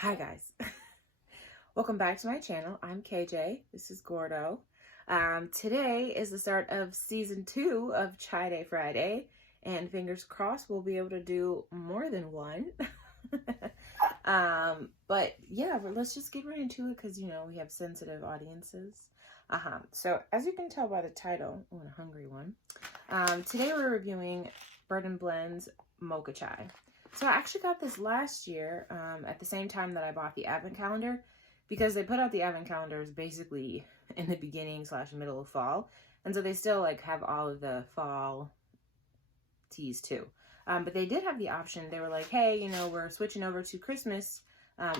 Hi guys, welcome back to my channel. I'm KJ, this is Gordo. Today is the start of season 2 of Chai Day Friday, and fingers crossed we'll be able to do more than one. But yeah, let's just get right into it because, you know, we have sensitive audiences. So as you can tell by the title, I'm a hungry one. Today we're reviewing Bird & Blend's Mocha Chai. So I actually got this last year at the same time that I bought the advent calendar, because they put out the advent calendars basically in the beginning / middle of fall. And so they still like have all of the fall teas too. But they did have the option. They were like, hey, you know, we're switching over to Christmas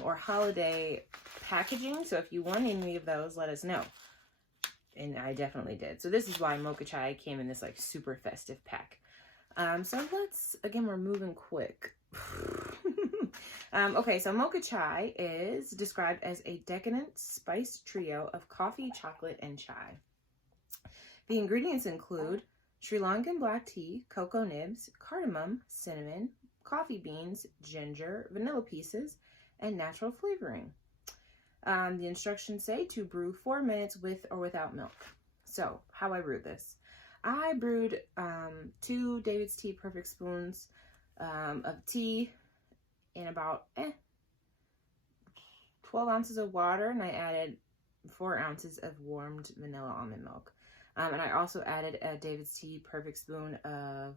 or holiday packaging. So if you want any of those, let us know. And I definitely did. So this is why Mocha Chai came in this like super festive pack. So again, we're moving quick. Okay, so Mocha Chai is described as a decadent spiced trio of coffee, chocolate, and chai. The ingredients include Sri Lankan black tea, cocoa nibs, cardamom, cinnamon, coffee beans, ginger, vanilla pieces, and natural flavoring. The instructions say to brew 4 minutes with or without milk. So, how I brewed this. I brewed 2 David's Tea Perfect spoons of tea in about 12 ounces of water, and I added 4 ounces of warmed vanilla almond milk. And I also added a David's Tea Perfect spoon of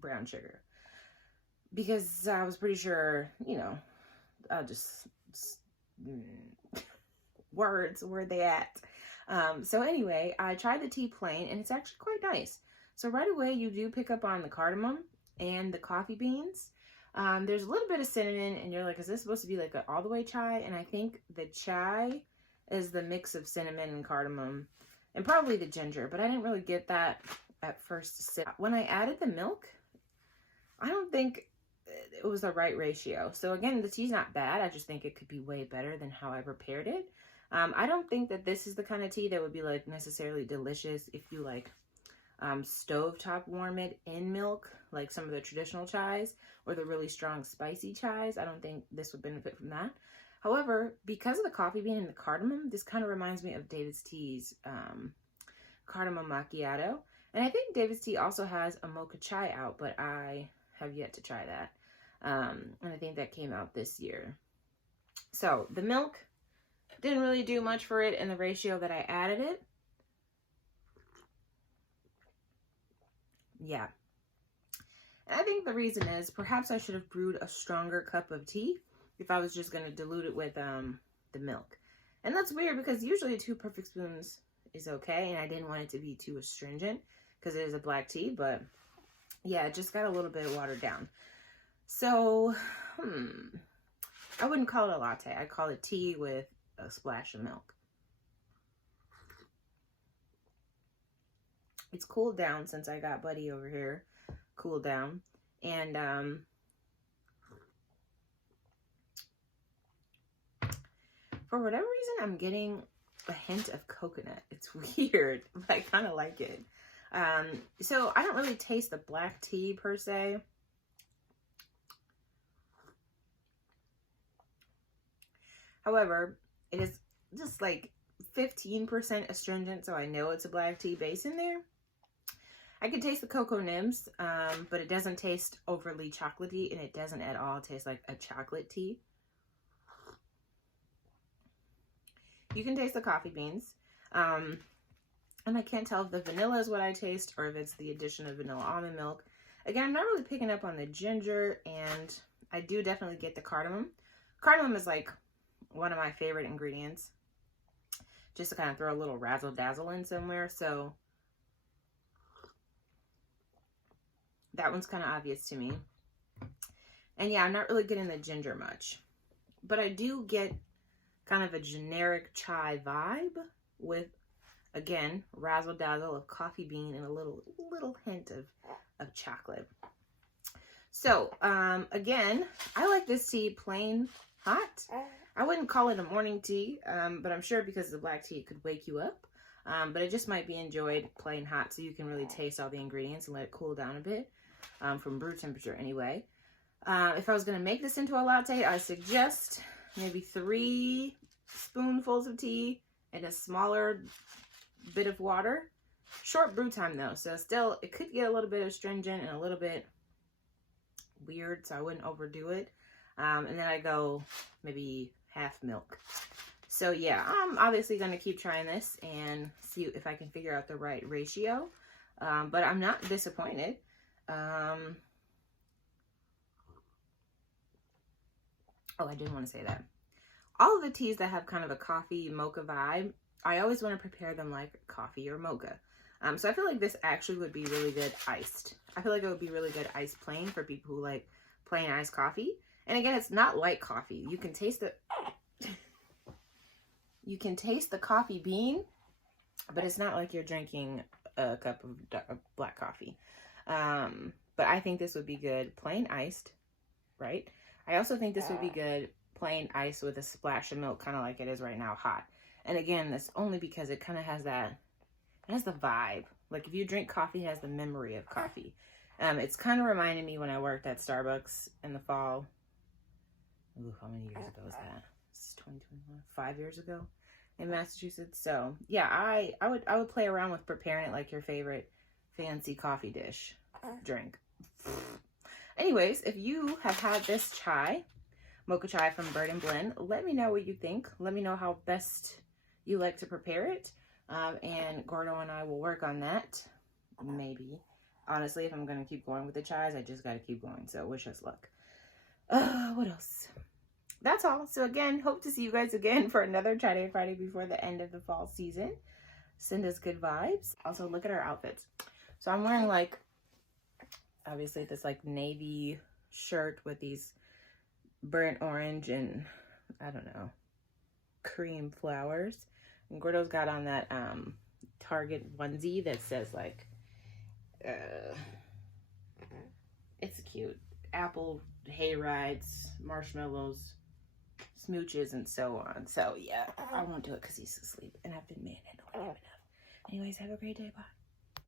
brown sugar, because I was pretty sure, you know, I'll just words, where they at? So anyway, I tried the tea plain, and it's actually quite nice. So right away, you do pick up on the cardamom and the coffee beans. There's a little bit of cinnamon, and you're like, is this supposed to be like an all the way chai? And I think the chai is the mix of cinnamon and cardamom, and probably the ginger, but I didn't really get that at first sip. When I added the milk, I don't think it was the right ratio. So again, the tea's not bad. I just think it could be way better than how I prepared it. I don't think that this is the kind of tea that would be like necessarily delicious if you like stovetop warm it in milk, like some of the traditional chais or the really strong spicy chais. I don't think this would benefit from that. However, because of the coffee bean and the cardamom, this kind of reminds me of David's Tea's cardamom macchiato. And I think David's Tea also has a mocha chai out, but I have yet to try that. And I think that came out this year. So the milk didn't really do much for it in the ratio that I added it. Yeah. And I think the reason is perhaps I should have brewed a stronger cup of tea if I was just going to dilute it with the milk. And that's weird because usually 2 perfect spoons is okay, and I didn't want it to be too astringent because it is a black tea, but yeah, it just got a little bit watered down. So, I wouldn't call it a latte. I'd call it tea with a splash of milk. It's cooled down since I got Buddy over here. Cooled down. And for whatever reason, I'm getting a hint of coconut. It's weird, but I kind of like it. So I don't really taste the black tea per se. However, it is just like 15% astringent, so I know it's a black tea base in there. I can taste the cocoa nibs, but it doesn't taste overly chocolatey, and it doesn't at all taste like a chocolate tea. You can taste the coffee beans, and I can't tell if the vanilla is what I taste or if it's the addition of vanilla almond milk. Again, I'm not really picking up on the ginger, and I do definitely get the cardamom. Cardamom is like one of my favorite ingredients, just to kind of throw a little razzle dazzle in somewhere. So that one's kind of obvious to me. And yeah, I'm not really getting the ginger much, but I do get kind of a generic chai vibe with, again, razzle dazzle of coffee bean and a little hint of chocolate. So again, I like this tea plain hot. I wouldn't call it a morning tea, but I'm sure because the black tea, it could wake you up. But it just might be enjoyed plain hot, so you can really taste all the ingredients and let it cool down a bit, from brew temperature anyway. If I was going to make this into a latte, I suggest maybe 3 spoonfuls of tea and a smaller bit of water. Short brew time though, so still it could get a little bit astringent and a little bit weird, so I wouldn't overdo it. And then I go maybe half milk. So yeah, I'm obviously going to keep trying this and see if I can figure out the right ratio. But I'm not disappointed. Oh, I did want to say that. All of the teas that have kind of a coffee mocha vibe, I always want to prepare them like coffee or mocha. So I feel like this actually would be really good iced. I feel like it would be really good iced plain for people who like plain iced coffee. And again, it's not like coffee. You can taste the coffee bean, but it's not like you're drinking a cup of black coffee. But I think this would be good plain iced, right? I also think this would be good plain iced with a splash of milk, kind of like it is right now, hot. And again, that's only because it kind of has that, it has the vibe. Like if you drink coffee, it has the memory of coffee. It's kind of reminding me when I worked at Starbucks in the fall. Ooh, how many years ago was that? It's 2021, 5 years ago in Massachusetts. So yeah, I would play around with preparing it like your favorite fancy coffee dish drink. Anyways, if you have had this chai, mocha chai from Bird and Blend, let me know what you think. Let me know how best you like to prepare it. And Gordo and I will work on that. Maybe. Honestly, if I'm going to keep going with the chais, I just got to keep going. So wish us luck. What else? That's all. So again, hope to see you guys again for another Chai Day Friday before the end of the fall season. Send us good vibes. Also, look at our outfits. So I'm wearing like, obviously this like navy shirt with these burnt orange and I don't know, cream flowers. And Gordo's got on that Target onesie that says like, it's cute. Apple hay rides, marshmallows, smooches, and so on. So yeah, I won't do it because he's asleep and I've been manhandling him enough. Anyways, have a great day. Bye.